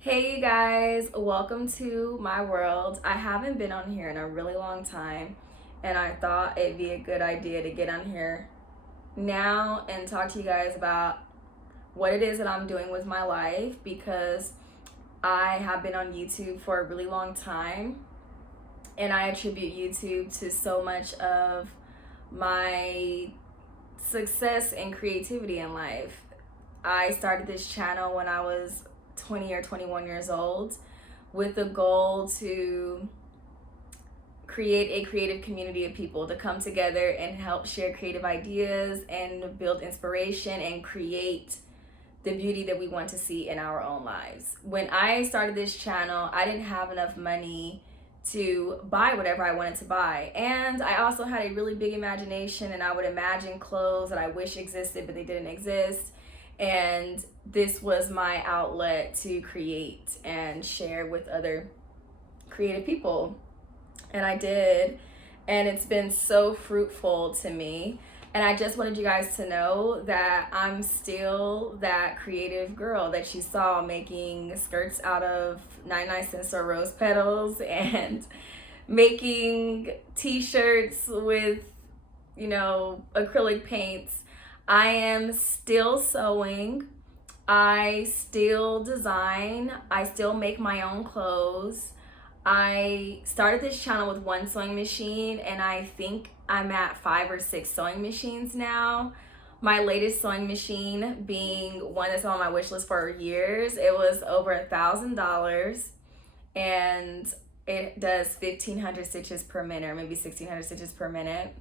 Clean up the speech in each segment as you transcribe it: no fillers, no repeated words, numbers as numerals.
Hey you guys, welcome to my world. I haven't been on here in a really long time, and I thought it'd be a good idea to get on here now and talk to you guys about what it is that I'm doing with my life because I have been on YouTube for a really long time, and I attribute YouTube to so much of my success and creativity in life. I started this channel when I was 20 or 21 years old with the goal to create a creative community of people to come together and help share creative ideas and build inspiration and create the beauty that we want to see in our own lives. When I started this channel, I didn't have enough money to buy whatever I wanted to buy. And I also had a really big imagination, and I would imagine clothes that I wish existed, but they didn't exist. And this was my outlet to create and share with other creative people. And I did. And it's been so fruitful to me. And I just wanted you guys to know that I'm still that creative girl that you saw making skirts out of 99 cents or rose petals and making t-shirts with, acrylic paints. I am still sewing. I still design. I still make my own clothes. I started this channel with one sewing machine, and I think I'm at 5 or 6 sewing machines now. My latest sewing machine being one that's on my wish list for years. It was over $1,000, and it does 1,500 stitches per minute, or maybe 1,600 stitches per minute.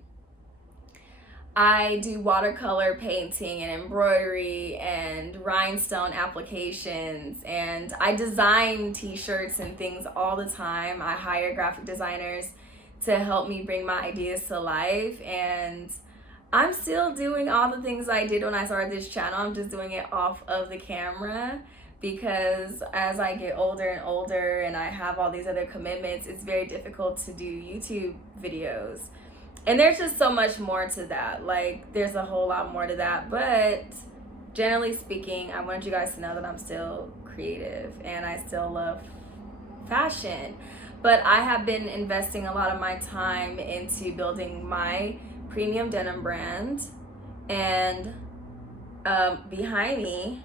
I do watercolor painting and embroidery and rhinestone applications, and I design t-shirts and things all the time. I hire graphic designers to help me bring my ideas to life, and I'm still doing all the things I did when I started this channel. I'm just doing it off of the camera because as I get older and older and I have all these other commitments, it's very difficult to do YouTube videos. And there's just so much more to that. Like, there's a whole lot more to that. But generally speaking, I want you guys to know that I'm still creative and I still love fashion. But I have been investing a lot of my time into building my premium denim brand. And behind me,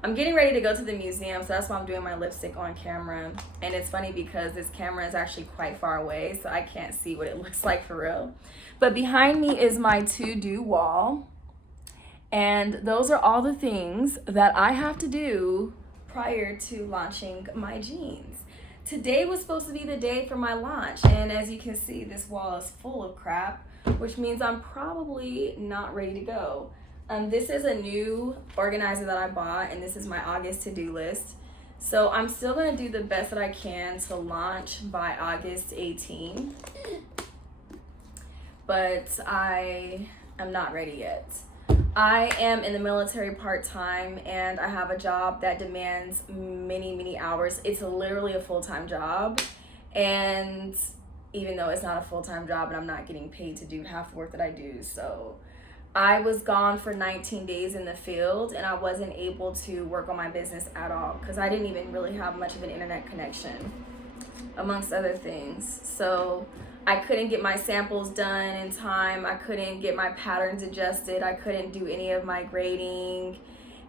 I'm getting ready to go to the museum, so that's why I'm doing my lipstick on camera. And it's funny because this camera is actually quite far away, so I can't see what it looks like for real. But behind me is my to-do wall. And those are all the things that I have to do prior to launching my jeans. Today was supposed to be the day for my launch, and as you can see, this wall is full of crap, which means I'm probably not ready to go. This is a new organizer that I bought, and this is my August to-do list. So I'm still gonna do the best that I can to launch by August 18, but I am not ready yet. I am in the military part-time, and I have a job that demands many, many hours. It's literally a full-time job, and even though it's not a full-time job and I'm not getting paid to do half the work that I do, so I was gone for 19 days in the field, and I wasn't able to work on my business at all because I didn't even really have much of an internet connection, amongst other things. So I couldn't get my samples done in time. I couldn't get my patterns adjusted. I couldn't do any of my grading.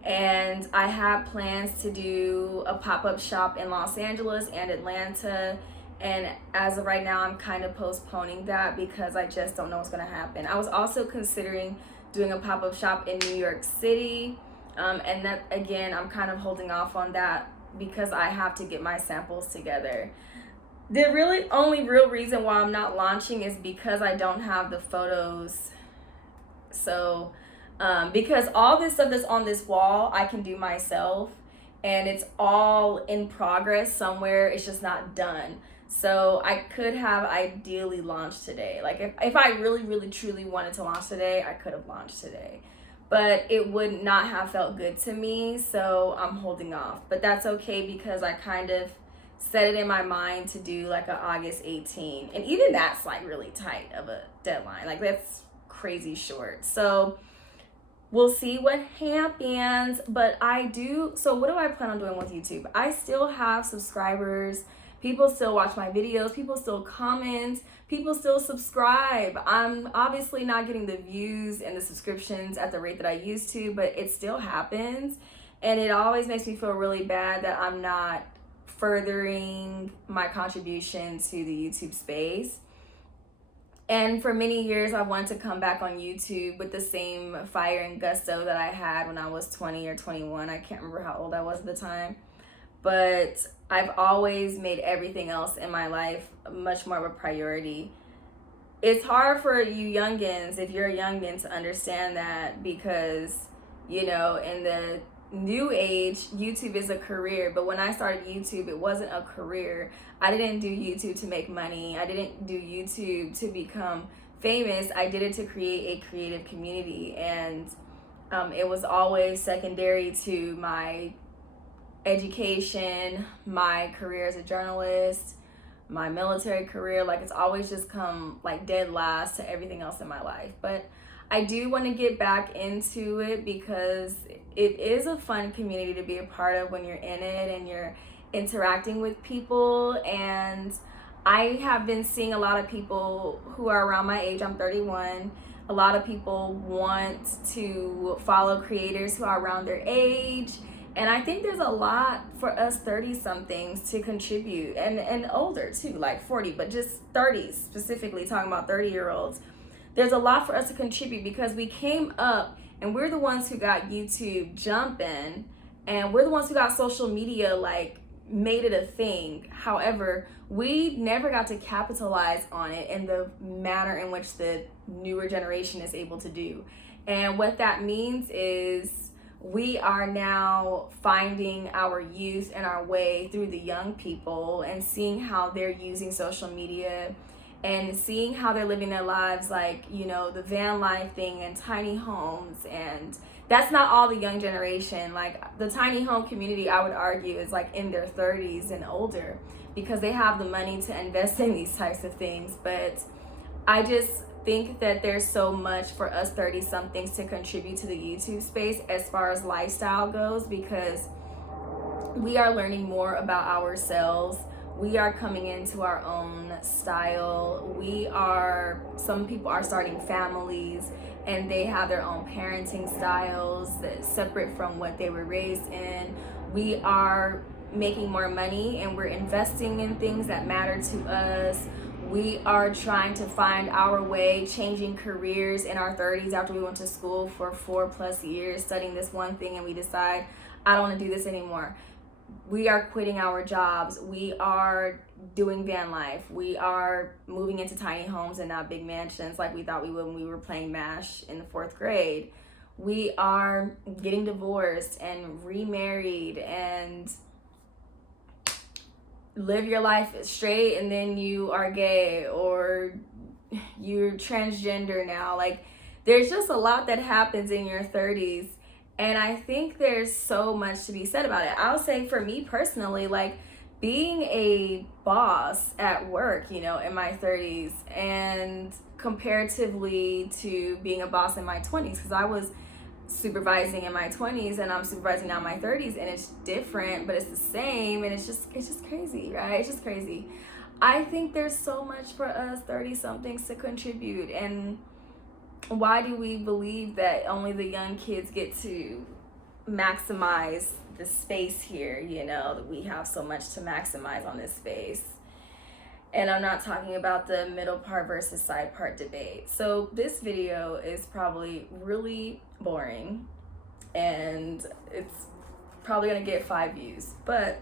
And I had plans to do a pop-up shop in Los Angeles and Atlanta. And as of right now, I'm kind of postponing that because I just don't know what's going to happen. I was also considering doing a pop-up shop in New York City. And that, again, I'm kind of holding off on that because I have to get my samples together. The really only real reason why I'm not launching is because I don't have the photos. So, because all this stuff that's on this wall, I can do myself, and it's all in progress somewhere. It's just not done. So I could have ideally launched today. Like if I really, really, truly wanted to launch today, I could have launched today. But it would not have felt good to me, so I'm holding off. But that's okay because I kind of set it in my mind to do like a August 18. And even that's like really tight of a deadline. Like that's crazy short. So we'll see what happens. But so what do I plan on doing with YouTube? I still have subscribers. People still watch my videos. People still comment. People still subscribe. I'm obviously not getting the views and the subscriptions at the rate that I used to, but it still happens. And it always makes me feel really bad that I'm not furthering my contribution to the YouTube space. And for many years, I wanted to come back on YouTube with the same fire and gusto that I had when I was 20 or 21. I can't remember how old I was at the time. But I've always made everything else in my life much more of a priority. It's hard for you youngins, if you're a youngin, to understand that because, in the new age, YouTube is a career. But when I started YouTube, it wasn't a career. I didn't do YouTube to make money. I didn't do YouTube to become famous. I did it to create a creative community. And it was always secondary to my education, my career as a journalist, my military career. Like, it's always just come like dead last to everything else in my life. But I do want to get back into it because it is a fun community to be a part of when you're in it and you're interacting with people. And I have been seeing a lot of people who are around my age. I'm 31. A lot of people want to follow creators who are around their age. And I think there's a lot for us 30-somethings to contribute, and older too, like 40, but just 30s, specifically talking about 30-year-olds. There's a lot for us to contribute because we came up and we're the ones who got YouTube jumping, and we're the ones who got social media, like, made it a thing. However, we never got to capitalize on it in the manner in which the newer generation is able to do. And what that means is we are now finding our youth and our way through the young people and seeing how they're using social media and seeing how they're living their lives, like, the van life thing and tiny homes. And that's not all the young generation. Like, the tiny home community, I would argue, is like in their 30s and older because they have the money to invest in these types of things. But I just think that there's so much for us 30-somethings to contribute to the YouTube space as far as lifestyle goes, because we are learning more about ourselves. We are coming into our own style. Some people are starting families and they have their own parenting styles that's separate from what they were raised in. We are making more money and we're investing in things that matter to us. We are trying to find our way, changing careers in our 30s after we went to school for 4+ years studying this one thing, and we decide, I don't want to do this anymore. We are quitting our jobs. We are doing van life. We are moving into tiny homes and not big mansions like we thought we would when we were playing MASH in the 4th grade. We are getting divorced and remarried and live your life straight and then you are gay or you're transgender now. Like, there's just a lot that happens in your 30s. And I think there's so much to be said about it. I'll say for me personally, like, being a boss at work, in my 30s and comparatively to being a boss in my 20s, because I was supervising in my 20s and I'm supervising now in my 30s, and it's different, but it's the same, and it's just crazy, right? It's just crazy. I think there's so much for us 30-somethings to contribute. And why do we believe that only the young kids get to maximize the space here? That we have so much to maximize on this space. And I'm not talking about the middle part versus side part debate. So this video is probably really boring and it's probably gonna get 5 views, but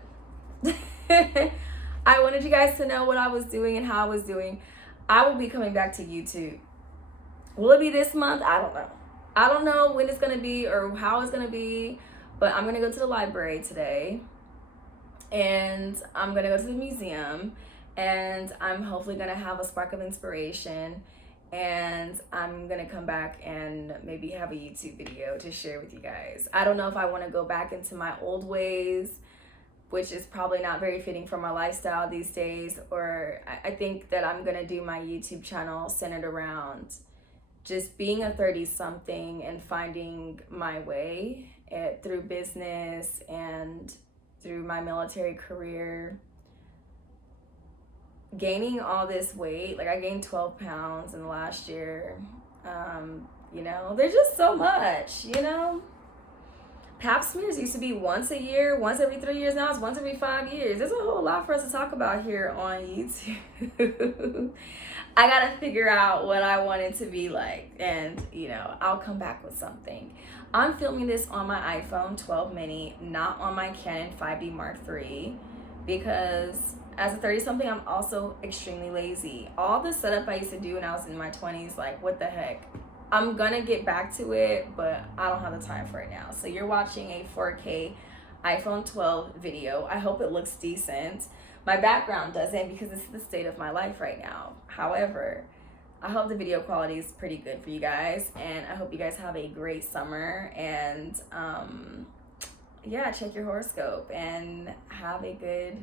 I wanted you guys to know what I was doing and how I was doing. I will be coming back to YouTube. Will it be this month? I don't know. I don't know when it's gonna be or how it's gonna be, but I'm gonna go to the library today and I'm gonna go to the museum, and I'm hopefully gonna have a spark of inspiration, and I'm gonna come back and maybe have a YouTube video to share with you guys. I don't know if I want to go back into my old ways, which is probably not very fitting for my lifestyle these days, or I think that I'm gonna do my YouTube channel centered around just being a 30 something and finding my way through business and through my military career, gaining all this weight. Like I gained 12 pounds in the last year. You know, there's just so much, you know. Pap smears used to be once a year, once every 3 years. Now it's once every 5 years. There's a whole lot for us to talk about here on YouTube. I gotta figure out what I want it to be like, and you know, I'll come back with something. I'm filming this on my iPhone 12 mini, not on my Canon 5D Mark III, because as a 30 something, I'm also extremely lazy. All the setup I used to do when I was in my 20s, like what the heck? I'm gonna get back to it, but I don't have the time for it now. So you're watching a 4K iPhone 12 video. I hope it looks decent. My background doesn't, because this is the state of my life right now. However, I hope the video quality is pretty good for you guys, and I hope you guys have a great summer, and yeah, check your horoscope and have a good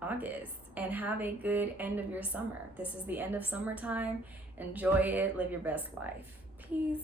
August and have a good end of your summer. This is the end of summertime. Enjoy it. Live your best life. Peace.